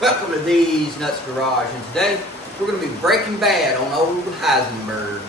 Welcome to These Nuts Garage, and today we're going to be breaking bad on old Heisenberg.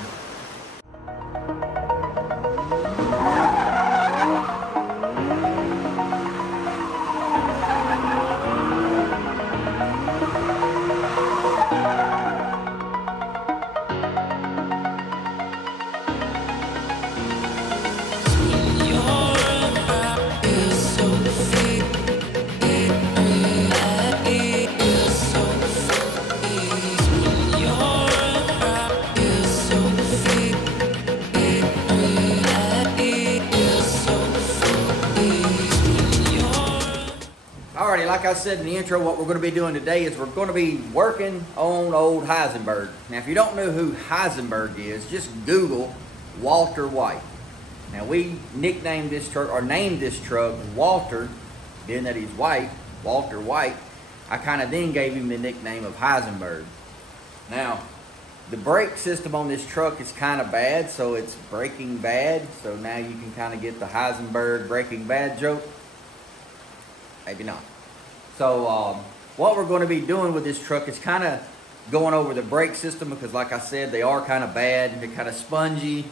Alrighty, like I said in the intro, what we're going to be doing today is we're going to be working on old Heisenberg. Now, if you don't know who Heisenberg is, just Google Walter White. Now, we nicknamed this truck, or named this truck Walter, being that he's white, Walter White. I kind of then gave him the nickname of Heisenberg. Now, the brake system on this truck is kind of bad, so it's braking bad. So now you can kind of get the Heisenberg Breaking Bad joke. Maybe not. So what we're going to be doing with this truck is kind of going over the brake system, because like I said, they are kind of bad. They're kind of spongy.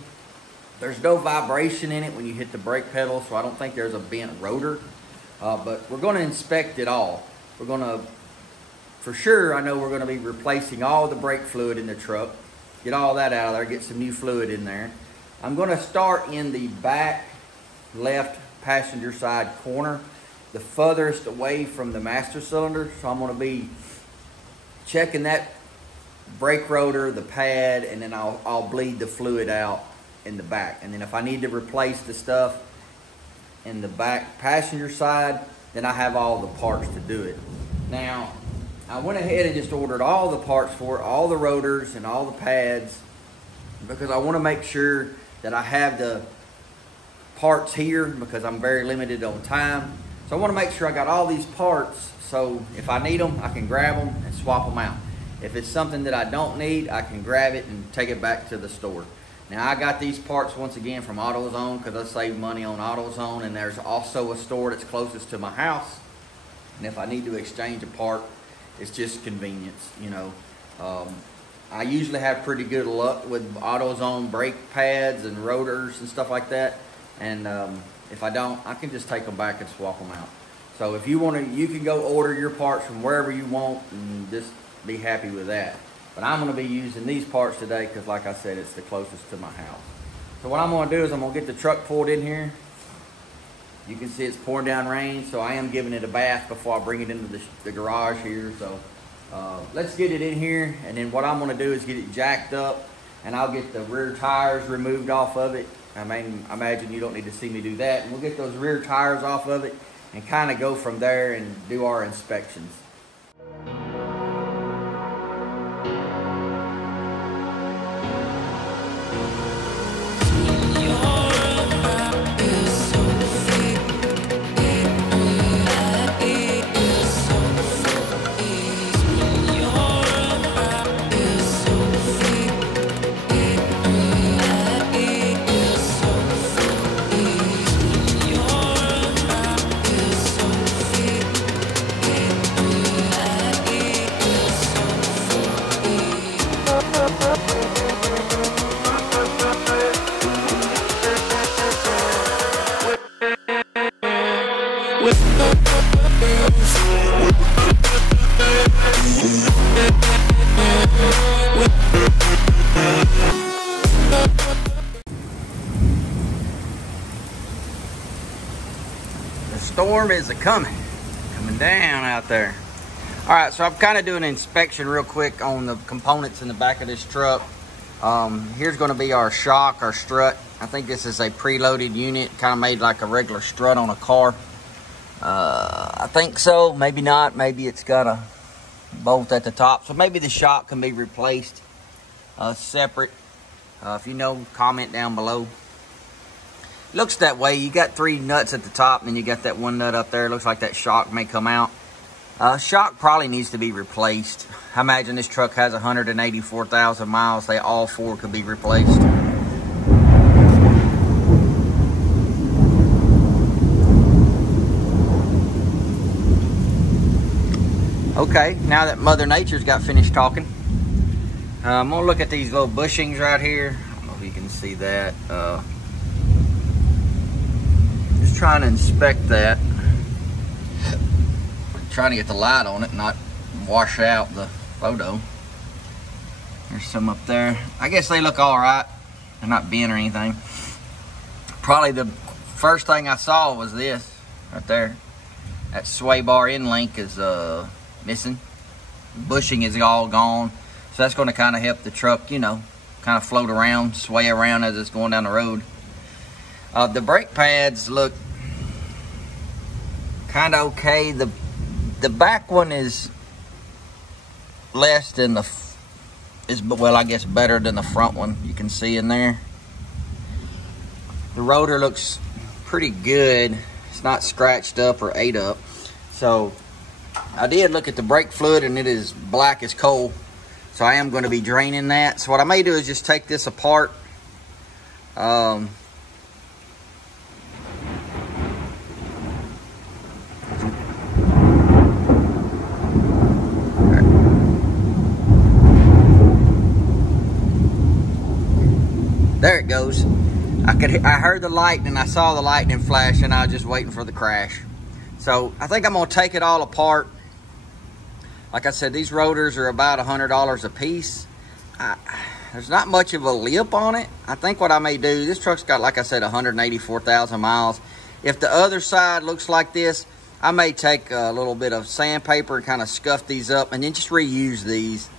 There's no vibration in it when you hit the brake pedal, so I don't think there's a bent rotor. But we're going to inspect it all. We're going to, for sure, I know we're going to be replacing all the brake fluid in the truck. Get all that out of there, get some new fluid in there. I'm going to start in the back left passenger side corner, the furthest away from the master cylinder. So I'm going to be checking that brake rotor, the pad, and then I'll bleed the fluid out in the back. And then if I need to replace the stuff in the back passenger side, then I have all the parts to do it. Now, I went ahead and just ordered all the parts for it, all the rotors and all the pads, because I want to make sure that I have the parts here, because I'm very limited on time. So I want to make sure I got all these parts, so if I need them, I can grab them and swap them out. If it's something that I don't need, I can grab it and take it back to the store. Now, I got these parts once again from AutoZone, because I save money on AutoZone, and there's also a store that's closest to my house. And if I need to exchange a part, it's just convenience, you know. I usually have pretty good luck with AutoZone brake pads and rotors and stuff like that. And if I don't, I can just take them back and swap them out. So if you want to, you can go order your parts from wherever you want and just be happy with that. But I'm going to be using these parts today because, like I said, it's the closest to my house. So what I'm going to do is I'm going to get the truck pulled in here. You can see it's pouring down rain, so I am giving it a bath before I bring it into the garage here. So let's get it in here, and then what I'm going to do is get it jacked up, and I'll get the rear tires removed off of it. I mean, I imagine you don't need to see me do that. And we'll get those rear tires off of it and kind of go from there and do our inspections. The storm is coming down out there. All right, so I'm kind of doing an inspection real quick on the components in the back of this truck. Here's going to be our shock, our strut. I think this is a preloaded unit, kind of made like a regular strut on a car. I think so, maybe not. Maybe it's got a bolt at the top, so maybe the shock can be replaced separate. If you know, comment down below. Looks that way. You got 3 nuts at the top, and then you got that 1 nut up there. Looks like that shock may come out. Shock probably needs to be replaced. I imagine this truck has 184,000 miles. They all 4 could be replaced. Okay, now that Mother Nature's got finished talking, I'm gonna look at these little bushings right here. I don't know if you can see that. Just trying to inspect that. Trying to get the light on it, not wash out the photo. There's some up there. I guess they look all right. They're not bent or anything. Probably the first thing I saw was this right there. That sway bar end link is missing. Bushing is all gone. So that's going to kind of help the truck, you know, kind of float around, sway around as it's going down the road. The brake pads look kind of okay. The back one is less than well, I guess better than the front one. You can see in there. The rotor looks pretty good. It's not scratched up or ate up. So I did look at the brake fluid and it is black as coal. So I am going to be draining that. So what I may do is just take this apart. There it goes. I heard the light and I saw the lightning flash and I was just waiting for the crash. So I think I'm gonna take it all apart. Like I said, these rotors are about $100 a piece. There's not much of a lip on it. I think what I may do, this truck's got, like I said, 184,000 miles. If the other side looks like this, I may take a little bit of sandpaper and kind of scuff these up and then just reuse these.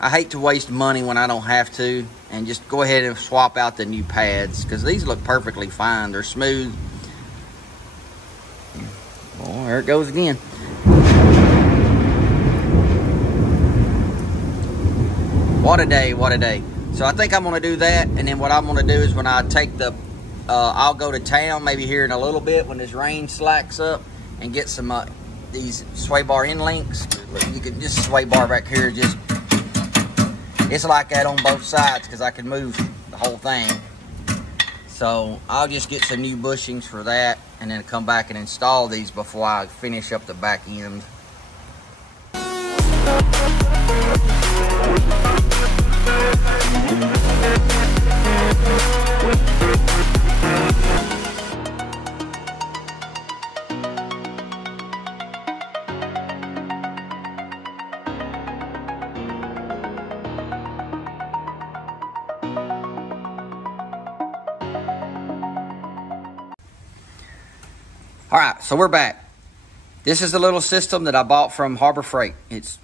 I hate to waste money when I don't have to, and just go ahead and swap out the new pads because these look perfectly fine. They're smooth. Well, there it goes again. What a day, what a day. So I think I'm gonna do that, and then what I'm gonna do is when I take the, I'll go to town maybe here in a little bit when this rain slacks up and get some these sway bar end links. You can just sway bar back here, just, it's like that on both sides because I can move the whole thing. So I'll just get some new bushings for that and then come back and install these before I finish up the back end. All right, so we're back. This is a little system that I bought from Harbor Freight. It's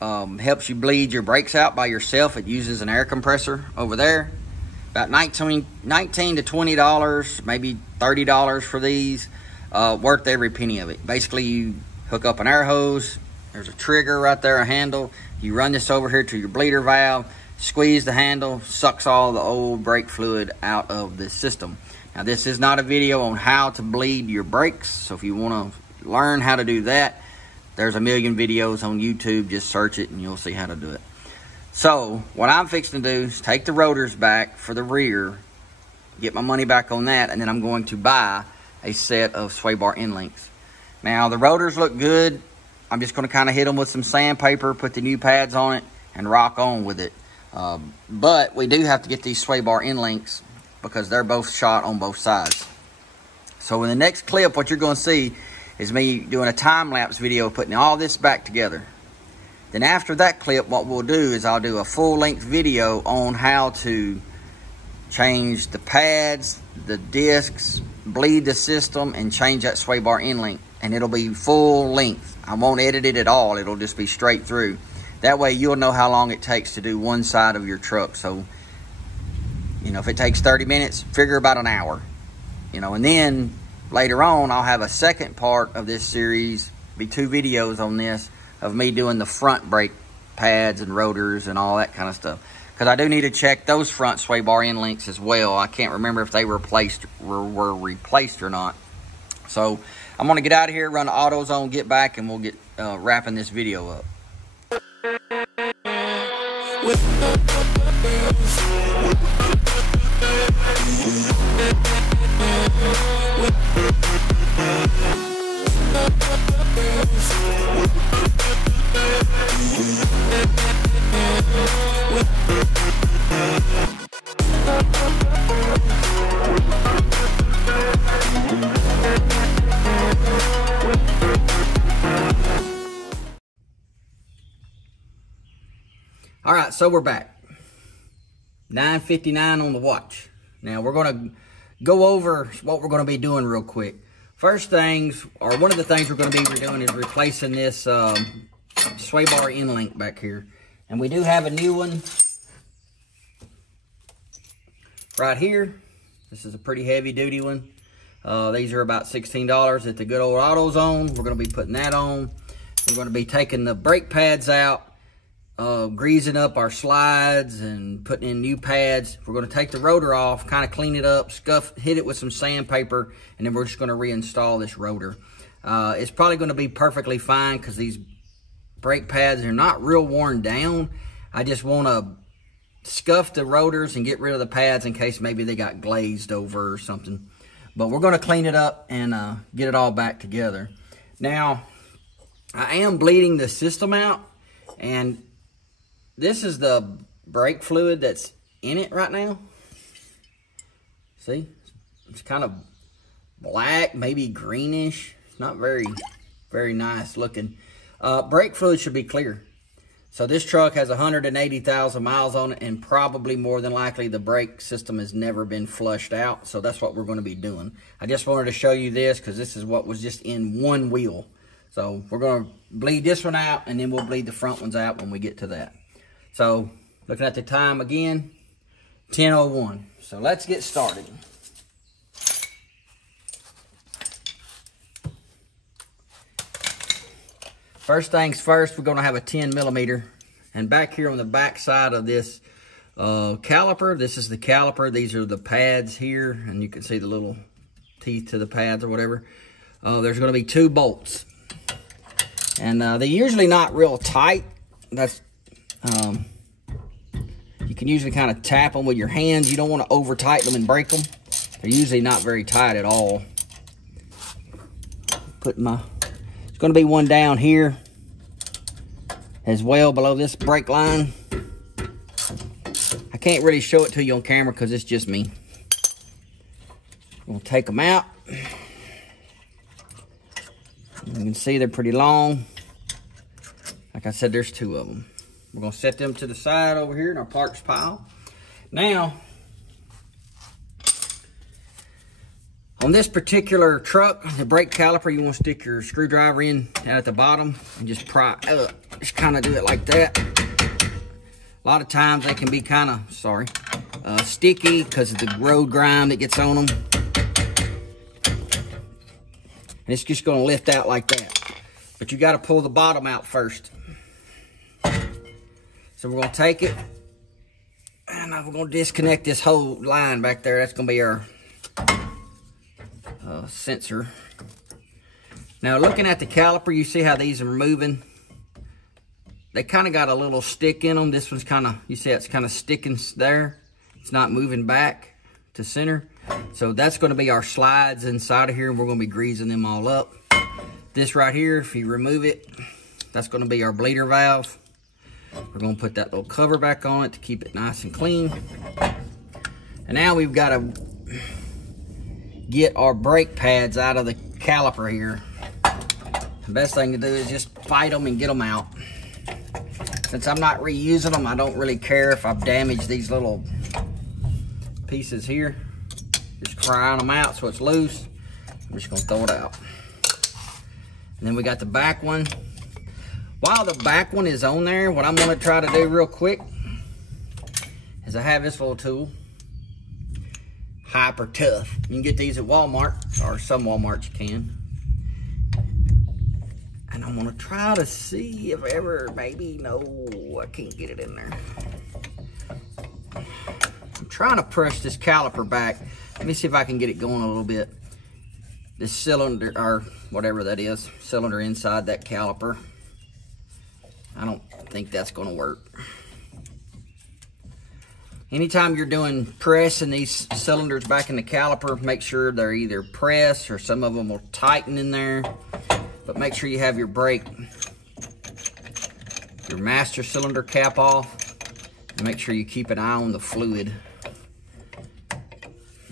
helps you bleed your brakes out by yourself. It uses an air compressor over there. About $19 to $20, maybe $30 for these. Worth every penny of it. Basically, you hook up an air hose. There's a trigger right there, a handle. You run this over here to your bleeder valve, squeeze the handle, sucks all the old brake fluid out of the system. Now, this is not a video on how to bleed your brakes, so if you want to learn how to do that, there's a million videos on YouTube. Just search it and you'll see how to do it. So, what I'm fixing to do is take the rotors back for the rear, get my money back on that, and then I'm going to buy a set of sway bar end links. Now, the rotors look good. I'm just going to kind of hit them with some sandpaper, put the new pads on it, and rock on with it. But we do have to get these sway bar end links because they're both shot on both sides. So in the next clip, what you're going to see is me doing a time-lapse video putting all this back together. Then after that clip, what we'll do is I'll do a full-length video on how to change the pads, the discs, bleed the system, and change that sway bar end link. And it'll be full length. I won't edit it at all. It'll just be straight through. That way you'll know how long it takes to do one side of your truck. So, you know, if it takes 30 minutes, figure about an hour. You know, and then later on, I'll have a second part of this series, be 2 videos on this, of me doing the front brake pads and rotors and all that kind of stuff. Because I do need to check those front sway bar end links as well. I can't remember if they were replaced or not. So I'm going to get out of here, run the AutoZone, get back, and we'll get wrapping this video up. right, so we're back. 9:59 on the watch. Now we're gonna go over what we're gonna be doing real quick. First things, or one of the things we're gonna be doing is replacing this sway bar end link back here. And we do have a new one right here. This is a pretty heavy duty one. These are about $16 at the good old AutoZone. We're going to be putting that on. We're going to be taking the brake pads out, greasing up our slides and putting in new pads. We're going to take the rotor off, kind of clean it up, hit it with some sandpaper, and then we're just going to reinstall this rotor. It's probably going to be perfectly fine because these brake pads are not real worn down. I just want to scuff the rotors and get rid of the pads in case maybe they got glazed over or something. But we're going to clean it up and get it all back together. Now, I am bleeding the system out, and this is the brake fluid that's in it right now. See? It's kind of black, maybe greenish. It's not very, very nice looking. Brake fluid should be clear. So this truck has 180,000 miles on it, and probably more than likely the brake system has never been flushed out. So that's what we're going to be doing. I just wanted to show you this because this is what was just in one wheel. So we're going to bleed this one out, and then we'll bleed the front ones out when we get to that. So looking at the time again, 10:01. So let's get started. First things first, we're going to have a 10mm. And back here on the back side of this caliper, this is the caliper. These are the pads here, and you can see the little teeth to the pads or whatever. There's going to be 2 bolts. And they're usually not real tight. That's you can usually kind of tap them with your hands. You don't want to over tighten them and break them. They're usually not very tight at all. It's going to be one down here as well below this brake line. I can't really show it to you on camera because it's just me. We'll take them out. You can see they're pretty long. Like I said, there's 2 of them. We're going to set them to the side over here in our parts pile. Now, on this particular truck, the brake caliper, you want to stick your screwdriver in down at the bottom and just pry up. Just kind of do it like that. A lot of times they can be kind of, sticky because of the road grime that gets on them. And it's just going to lift out like that. But you got to pull the bottom out first. So we're going to take it, and we're going to disconnect this whole line back there. That's going to be our sensor. Now looking at the caliper, you see how these are moving. They kind of got a little stick in them. This one's kind of, you see it's kind of sticking there. It's not moving back to center. So that's going to be our slides inside of here, and we're going to be greasing them all up. This right here, if you remove it, that's going to be our bleeder valve. We're going to put that little cover back on it to keep it nice and clean. And now we've got to get our brake pads out of the caliper here. The best thing to do is just fight them and get them out. Since I'm not reusing them, I don't really care if I've damaged these little pieces here. Just prying them out so it's loose. I'm just going to throw it out. And then we got the back one. While the back one is on there, what I'm going to try to do real quick is I have this little tool. Hyper Tough. You can get these at Walmart, or some Walmarts you can. And I'm gonna try to see if ever, maybe, no, I can't get it in there. I'm trying to push this caliper back. Let me see if I can get it going a little bit. This cylinder, or whatever that is, cylinder inside that caliper. I don't think that's gonna work. Anytime you're doing pressing these cylinders back in the caliper, make sure they're either pressed or some of them will tighten in there. But make sure you have your brake, your master cylinder cap off. And make sure you keep an eye on the fluid.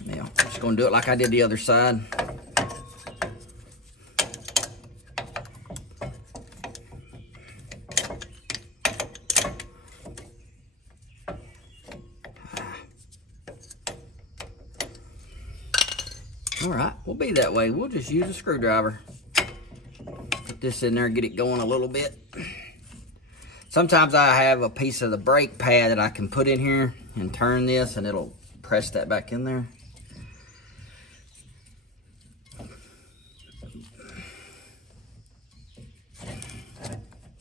Now, I'm just gonna do it like I did the other side. All right, we'll be that way. We'll just use a screwdriver. Put this in there and get it going a little bit. Sometimes I have a piece of the brake pad that I can put in here and turn this and it'll press that back in there.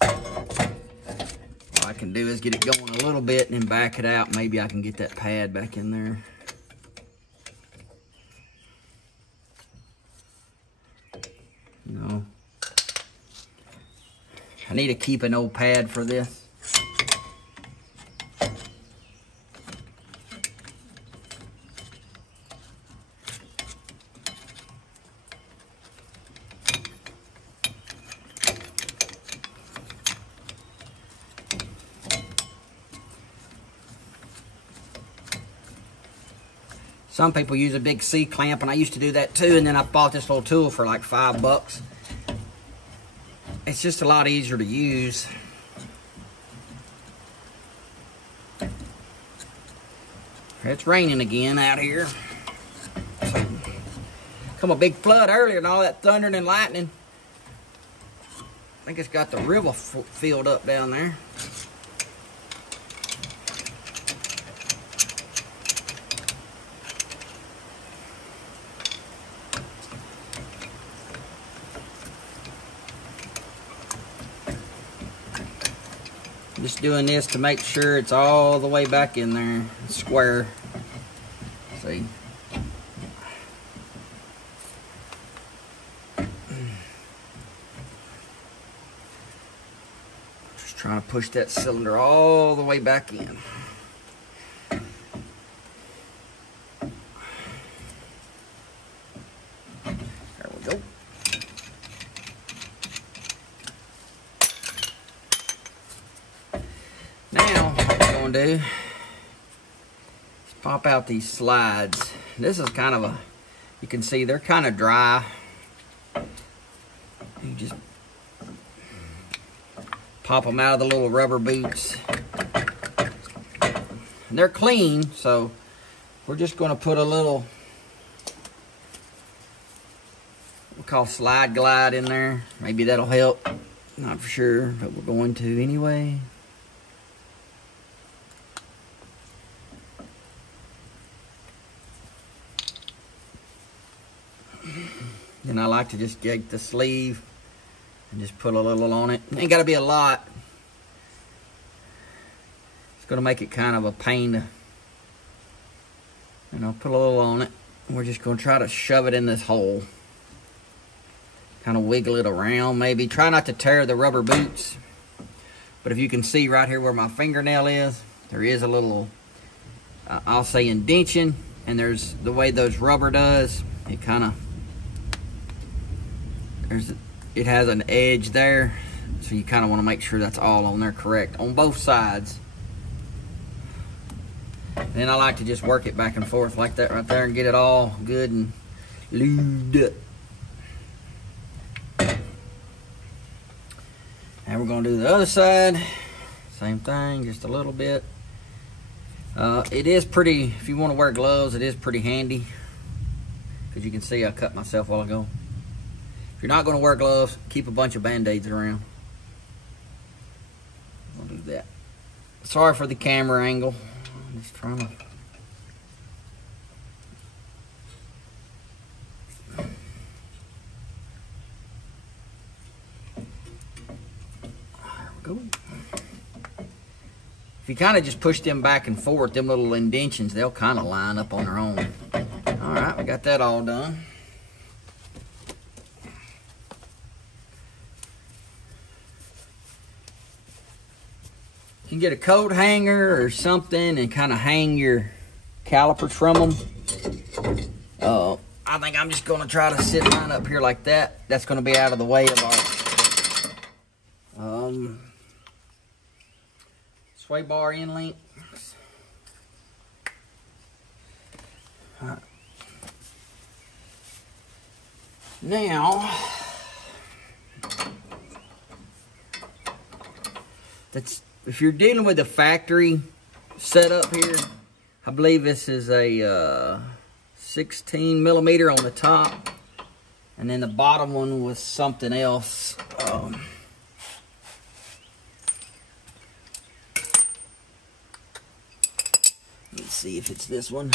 All I can do is get it going a little bit and then back it out. Maybe I can get that pad back in there. You know, I need to keep an old pad for this. Some people use a big C-clamp, and I used to do that too, and then I bought this little tool for like $5. It's just a lot easier to use. It's raining again out here. Come a big flood earlier and all that thunder and lightning. I think it's got the river filled up down there. Just doing this to make sure it's all the way back in there, square. See? Just trying to push that cylinder all the way back in. There we go. Now, what we're going to do is pop out these slides. This is kind of you can see they're kind of dry. You just pop them out of the little rubber boots. And they're clean, so we're just going to put a little, we call slide glide in there. Maybe that'll help. Not for sure, but we're going to anyway. Then I like to just take the sleeve and just put a little on it. Ain't got to be a lot. It's going to make it kind of a pain to, you know, put a little on it. We're just going to try to shove it in this hole. Kind of wiggle it around maybe. Try not to tear the rubber boots. But if you can see right here where my fingernail is, there is a little, I'll say indention. And there's the way those rubber does, it kind of, it has an edge there, so you kind of want to make sure that's all on there correct on both sides. Then I like to just work it back and forth like that right there and get it all good and lubed up. And we're going to do the other side, same thing, just a little bit. It is pretty, if you want to wear gloves, it is pretty handy, because you can see I cut myself a while ago. If you're not going to wear gloves, keep a bunch of Band-Aids around. I'll do that. Sorry for the camera angle. I'm just trying to... There we go. If you kind of just push them back and forth, them little indentions, they'll kind of line up on their own. All right, we got that all done. You can get a coat hanger or something and kind of hang your calipers from them. I think I'm just going to try to sit mine up here like that. That's going to be out of the way of our sway bar end links. All right. Now, if you're dealing with the factory setup here, I believe this is a 16 millimeter on the top, and then the bottom one was something else. Let's see if it's this one.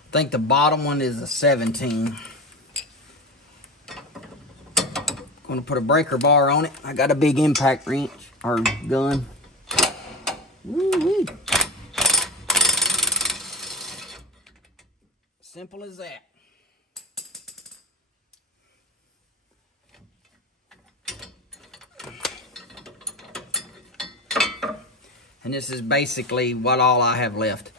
I think the bottom one is a 17. Gonna put a breaker bar on it. I got a big impact wrench or gun. Woo-wee. Simple as that. And this is basically what all I have left.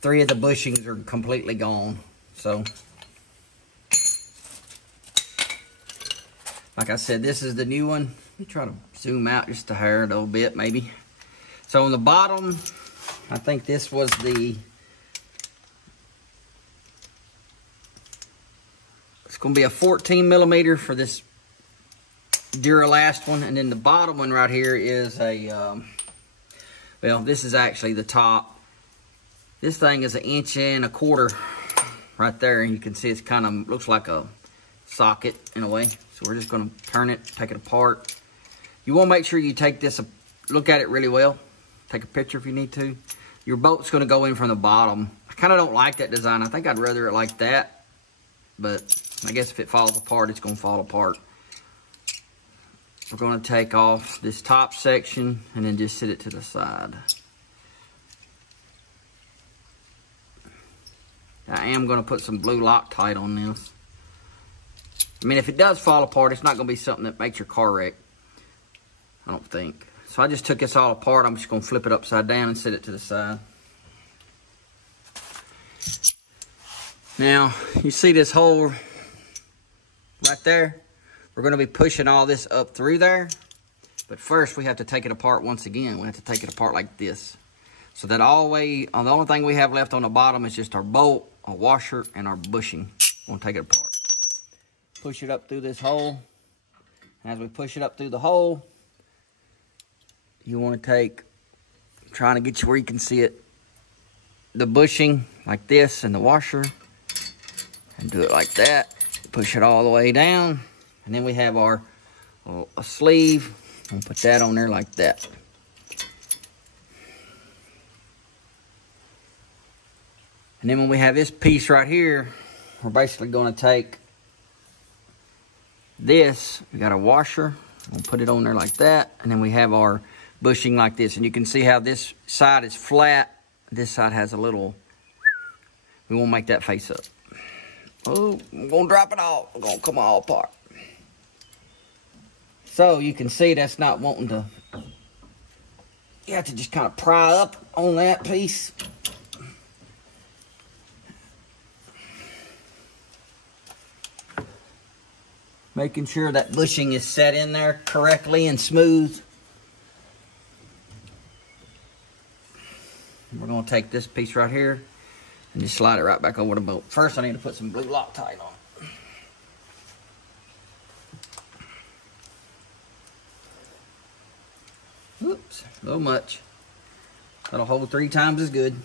3 of the bushings are completely gone. So, like I said, this is the new one. Let me try to zoom out just a hair, a little bit maybe. So on the bottom, I think this was the, it's gonna be a 14 millimeter for this Duralast one. And then the bottom one right here is a, well, this is actually the top. This thing is 1.25 inches right there, and you can see it's kind of looks like a socket in a way. So we're just going to turn it, take it apart. You want to make sure you take this, look at it really well. Take a picture if you need to. Your bolt's going to go in from the bottom. I kind of don't like that design. I think I'd rather it like that, but I guess if it falls apart, it's going to fall apart. We're going to take off this top section and then just sit it to the side. I am going to put some blue Loctite on this. I mean, if it does fall apart, it's not going to be something that makes your car wreck. I don't think. So I just took this all apart. I'm just going to flip it upside down and set it to the side. Now, you see this hole right there? We're going to be pushing all this up through there. But first, we have to take it apart once again. We have to take it apart like this. So that the only thing we have left on the bottom is just our bolt, our washer, and our bushing. We'll take it apart. Push it up through this hole. And as we push it up through the hole, you want to trying to get you where you can see it, the bushing like this and the washer, and do it like that. Push it all the way down. And then we have our a sleeve. We'll put that on there like that. And then when we have this piece right here, we're basically going to take this. We got a washer. We'll put it on there like that. And then we have our bushing like this. And you can see how this side is flat. This side has a little, we won't make that face up. Oh, I'm going to drop it all. It's going to come all apart. So you can see that's not wanting to, you have to just kind of pry up on that piece. Making sure that bushing is set in there correctly and smooth. We're going to take this piece right here and just slide it right back over the bolt. First, I need to put some blue Loctite on it. Oops, a little much. That'll hold 3 times as good.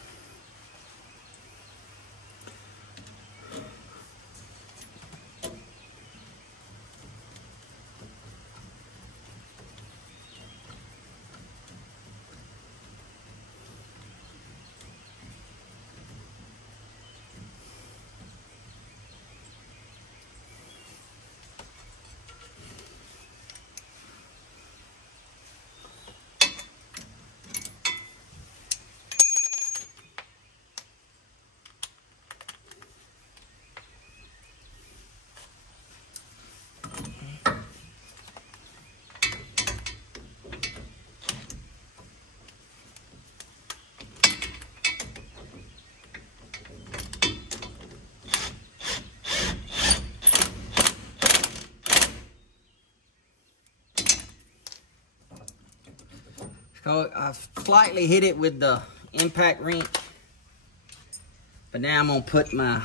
So I've slightly hit it with the impact wrench, but now I'm gonna put my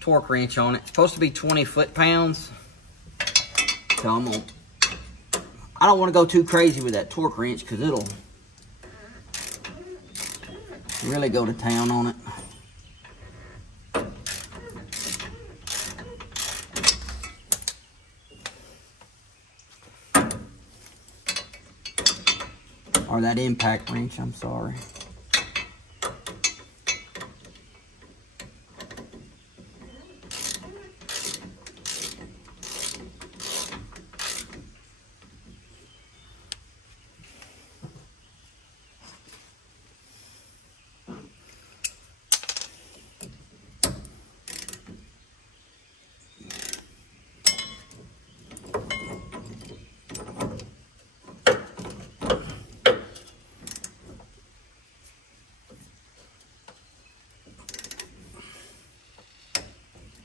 torque wrench on it. It's supposed to be 20 foot-pounds. So I don't want to go too crazy with that torque wrench because it'll really go to town on it. Or that impact wrench, I'm sorry.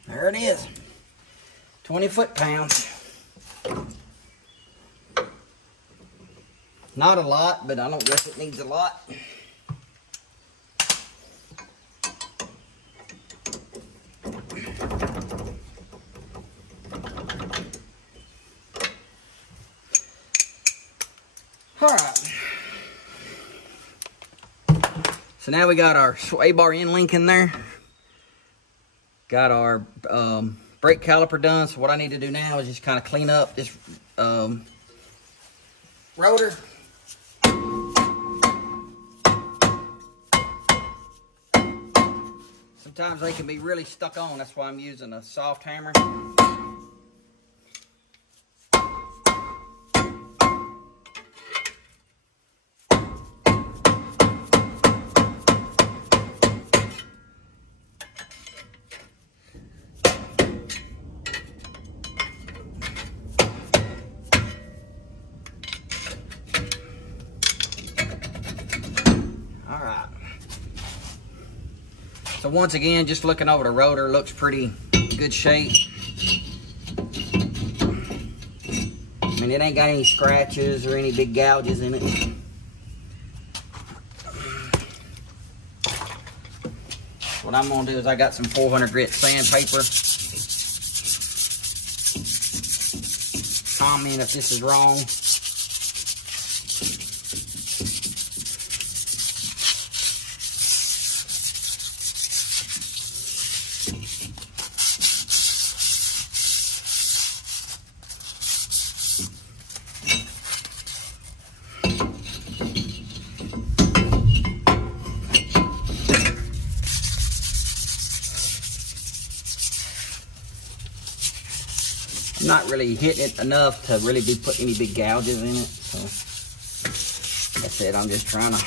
There it is, 20 foot-pounds. Not a lot, but I don't guess it needs a lot. All right. So now we got our sway bar end link in there. Got our brake caliper done. So what I need to do now is just kind of clean up this rotor. Sometimes they can be really stuck on. That's why I'm using a soft hammer. So once again, just looking over the rotor, looks pretty good shape. I mean, it ain't got any scratches or any big gouges in it. What I'm gonna do is I got some 400 grit sandpaper. Comment if this is wrong. I'm not really hitting it enough to really be putting any big gouges in it. So that's it. I'm just trying to.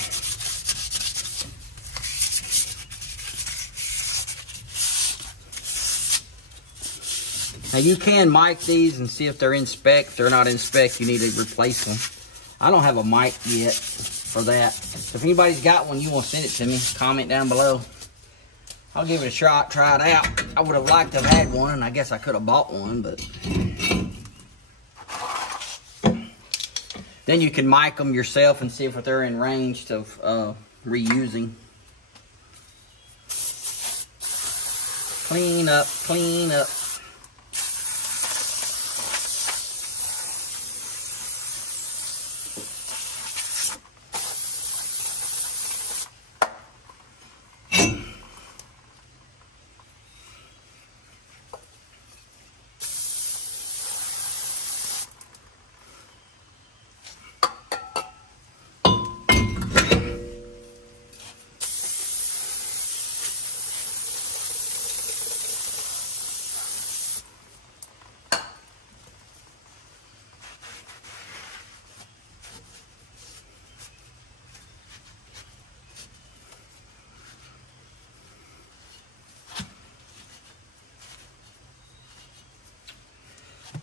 Now you can mic these and see if they're in spec. If they're not in spec, you need to replace them. I don't have a mic yet for that. So if anybody's got one, you want to send it to me, comment down below. I'll give it a shot, try it out. I would have liked to have had one, and I guess I could have bought one, but then you can mic them yourself and see if they're in range of reusing. Clean up, clean up.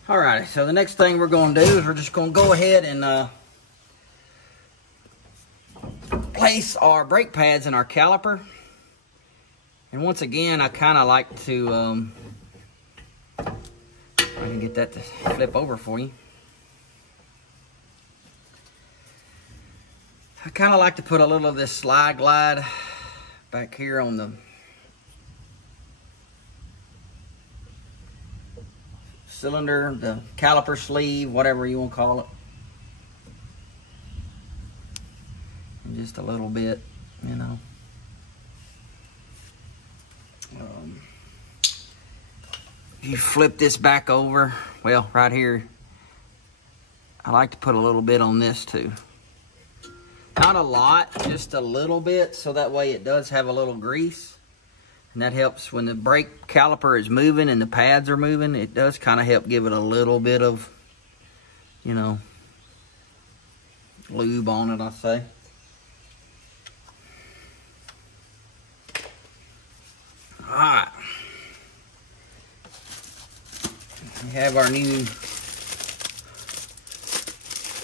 Alright, so the next thing we're going to do is we're just going to go ahead and place our brake pads in our caliper. And once again, I kind of like to, I can get that to flip over for you. I kind of like to put a little of this slide glide back here on the cylinder, the caliper sleeve, whatever you want to call it. And just a little bit, you know. You flip this back over, well, right here, I like to put a little bit on this too. Not a lot, just a little bit, so that way it does have a little grease. And that helps when the brake caliper is moving and the pads are moving. It does kind of help give it a little bit of, you know, lube on it, I say. All right. We have our new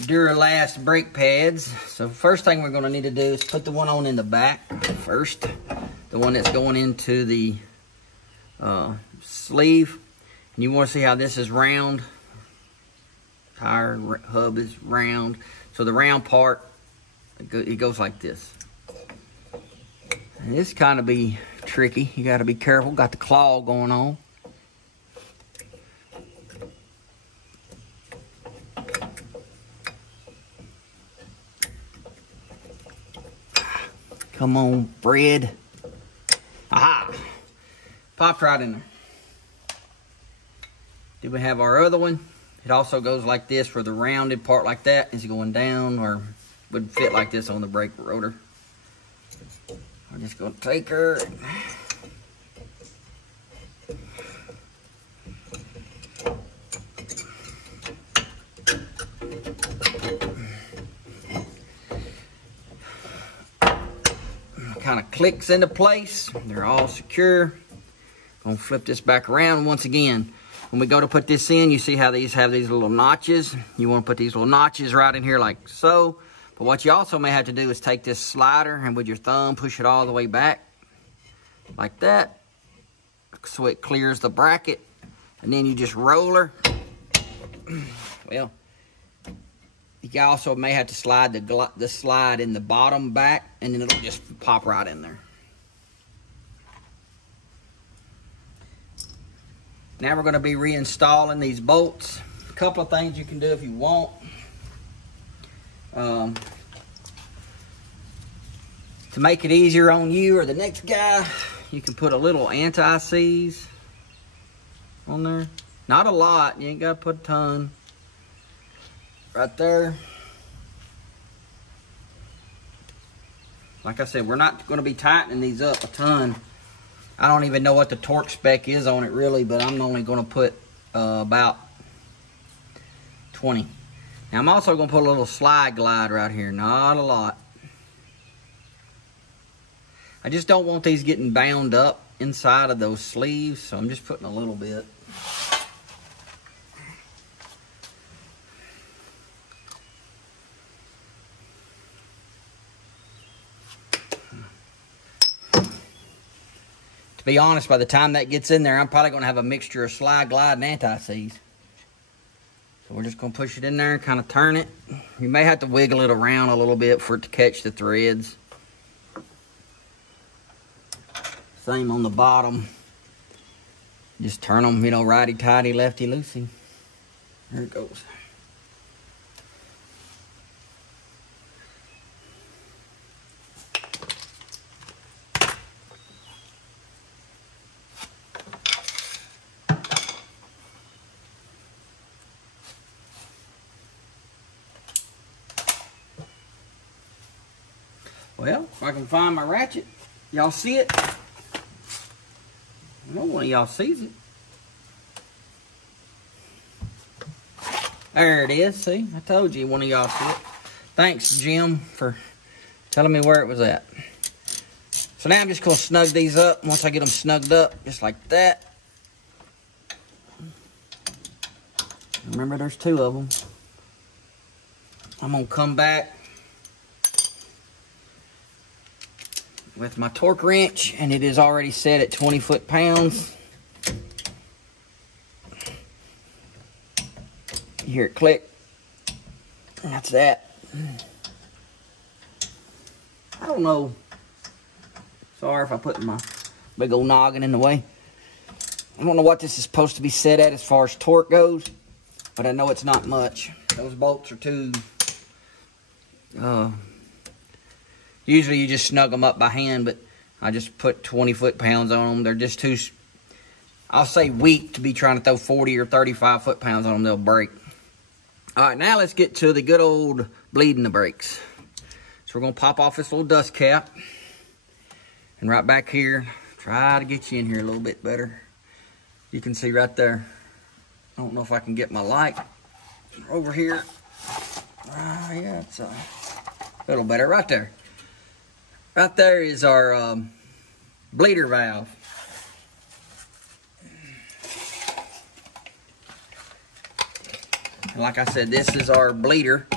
Duralast brake pads. So first thing we're going to need to do is put the one on in the back first. The one that's going into the sleeve. And you want to see how this is round. Tire hub is round. So the round part, it goes like this. And this kind of be tricky. You got to be careful. Got the claw going on. Come on, Fred. Aha! Popped right in there. Then we have our other one. It also goes like this, where the rounded part like that is going down, or would fit like this on the brake rotor. I'm just going to take her. Kind of clicks into place. They're all secure. Gonna flip this back around once again. When we go to put this in, you see how these have these little notches. You want to put these little notches right in here like so. But what you also may have to do is take this slider and with your thumb push it all the way back like that, so it clears the bracket. And then you just roll her. Well, you also may have to slide the slide in the bottom back, and then it'll just pop right in there. Now we're going to be reinstalling these bolts. A couple of things you can do if you want. To make it easier on you or the next guy, you can put a little anti-seize on there. Not a lot, you ain't got to put a ton. Right there. Like I said, we're not going to be tightening these up a ton. I don't even know what the torque spec is on it really, but I'm only going to put about 20. Now I'm also going to put a little slide glide right here, not a lot. I just don't want these getting bound up inside of those sleeves, so I'm just putting a little bit. To be honest, by the time that gets in there, I'm probably going to have a mixture of slide, glide, and anti-seize. So we're just going to push it in there and kind of turn it. You may have to wiggle it around a little bit for it to catch the threads. Same on the bottom. Just turn them, you know, righty-tighty, lefty-loosey. There it goes. Well, if I can find my ratchet, y'all see it? I know one of y'all sees it. There it is, see? I told you one of y'all see it. Thanks, Jim, for telling me where it was at. So now I'm just gonna snug these up. Once I get them snugged up, just like that. Remember, there's two of them. I'm gonna come back with my torque wrench, and it is already set at 20 foot-pounds. You hear it click. That's that. I don't know. Sorry if I put my big old noggin in the way. I don't know what this is supposed to be set at as far as torque goes, but I know it's not much. Those bolts are too... usually you just snug them up by hand, but I just put 20 foot-pounds on them. They're just too, I'll say, weak to be trying to throw 40 or 35 foot-pounds on them. They'll break. All right, now let's get to the good old bleeding the brakes. So we're going to pop off this little dust cap. And right back here, try to get you in here a little bit better. You can see right there. I don't know if I can get my light over here. Yeah, it's a little better right there. Right there is our bleeder valve. And like I said, this is our bleeder.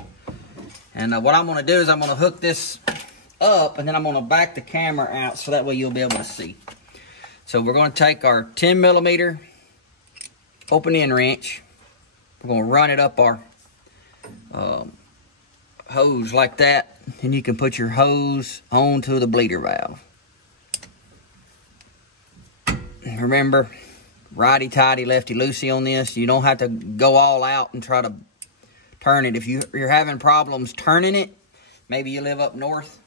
And what I'm going to do is I'm going to hook this up, and then I'm going to back the camera out so that way you'll be able to see. So we're going to take our 10 millimeter open end wrench. We're going to run it up our hose like that, and you can put your hose onto the bleeder valve. Remember, righty-tighty, lefty-loosey on this. You don't have to go all out and try to turn it. If you're having problems turning it, maybe you live up north,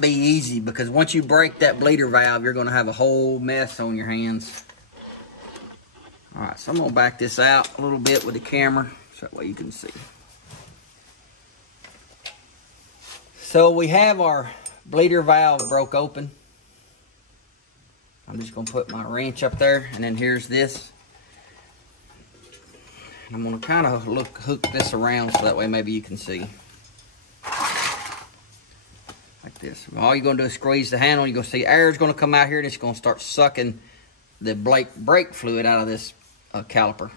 be easy, because once you break that bleeder valve, you're going to have a whole mess on your hands. Alright, so I'm going to back this out a little bit with the camera, so that way you can see. So we have our bleeder valve broke open. I'm just going to put my wrench up there, and then here's this. And I'm going to kind of hook this around so that way maybe you can see. Like this. All you're going to do is squeeze the handle. You're going to see air is going to come out here, and it's going to start sucking the brake fluid out of this caliper.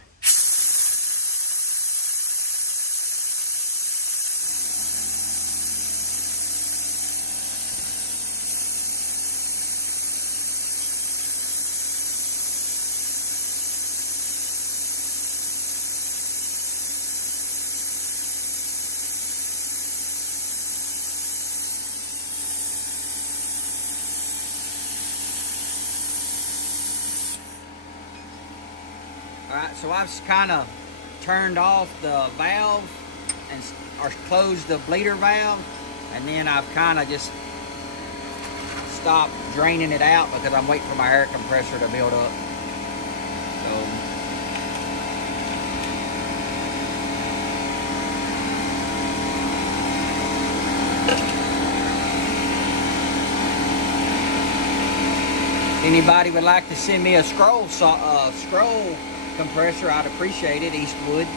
Alright, so I've kind of turned off the valve or closed the bleeder valve, and then I've kind of just stopped draining it out because I'm waiting for my air compressor to build up. So if anybody would like to send me a scroll compressor, I'd appreciate it, Eastwood.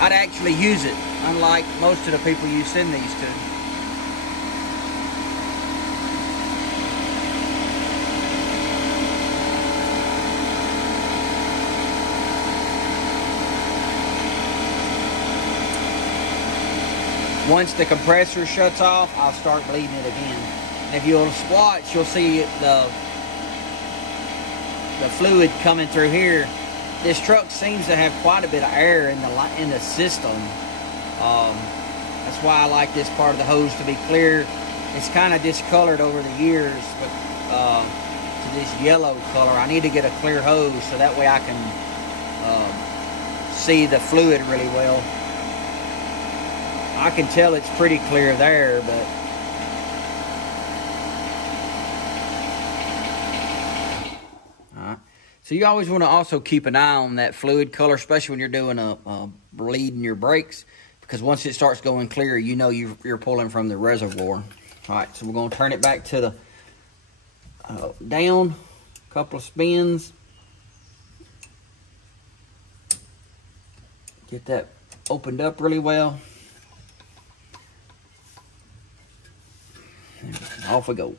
I'd actually use it, unlike most of the people you send these to. Once the compressor shuts off, I'll start bleeding it again. And if you'll watch, you'll see the fluid coming through here. This truck seems to have quite a bit of air in the system. That's why I like this part of the hose to be clear. It's kind of discolored over the years with, to this yellow color. I need to get a clear hose so that way I can see the fluid really well. I can tell it's pretty clear there, but so you always want to also keep an eye on that fluid color, especially when you're doing a bleeding your brakes, because once it starts going clear, you know you're pulling from the reservoir. All right, so we're going to turn it back to the down, a couple of spins. Get that opened up really well. And off we go.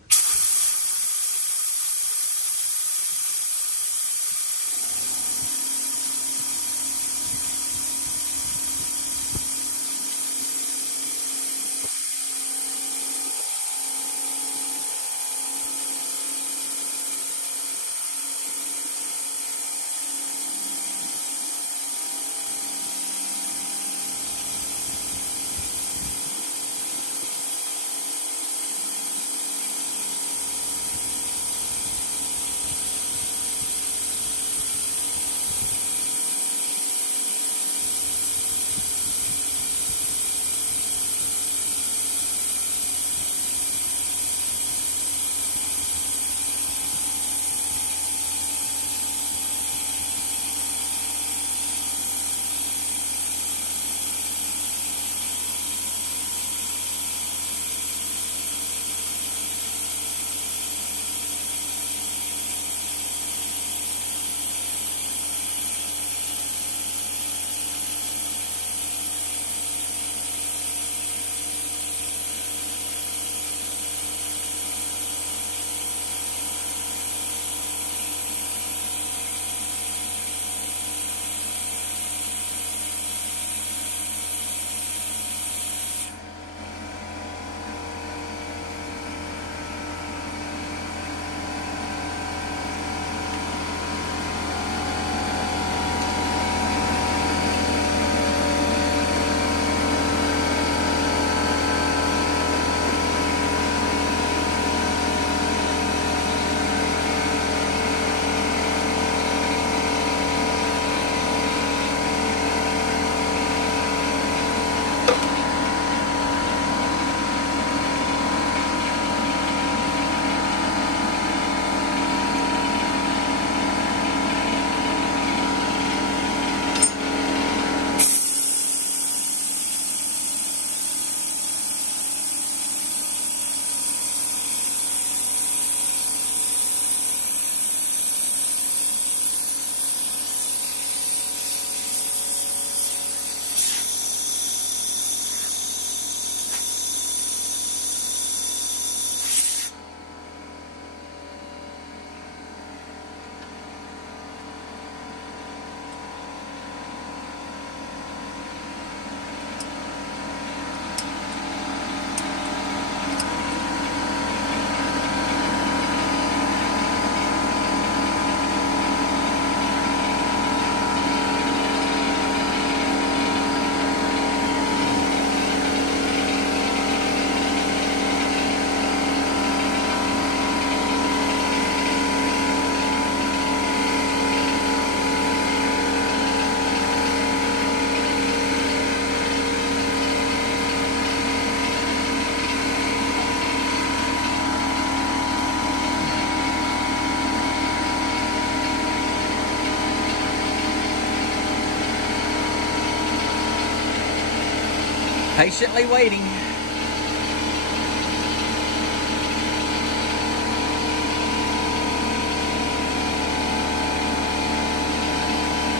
Patiently waiting.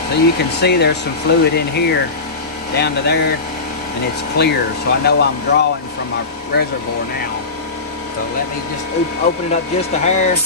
So you can see there's some fluid in here down to there, and it's clear, so I know I'm drawing from our reservoir now. So let me just open it up just a hair.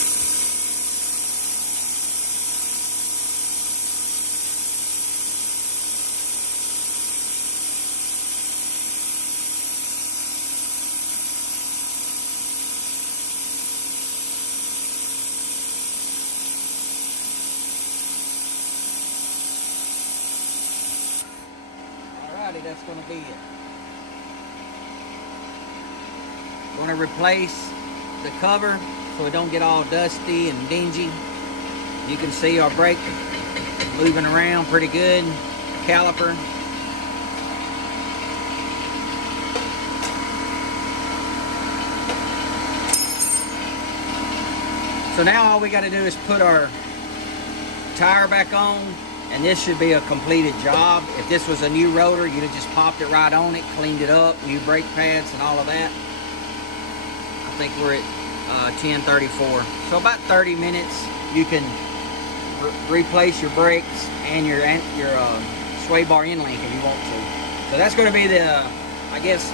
Alrighty, that's going to be it. Going to replace the cover so it don't get all dusty and dingy. You can see our brake moving around pretty good. Caliper. So now all we got to do is put our tire back on, and this should be a completed job. If this was a new rotor, you'd have just popped it right on it, cleaned it up, new brake pads and all of that. I think we're at 10:34. So about 30 minutes, you can replace your brakes and your sway bar end link if you want to. So that's going to be the, I guess,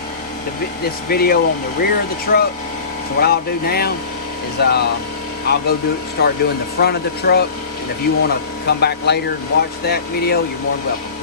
this video on the rear of the truck. So what I'll do now is I'll go start doing the front of the truck. And if you want to come back later and watch that video, you're more than welcome.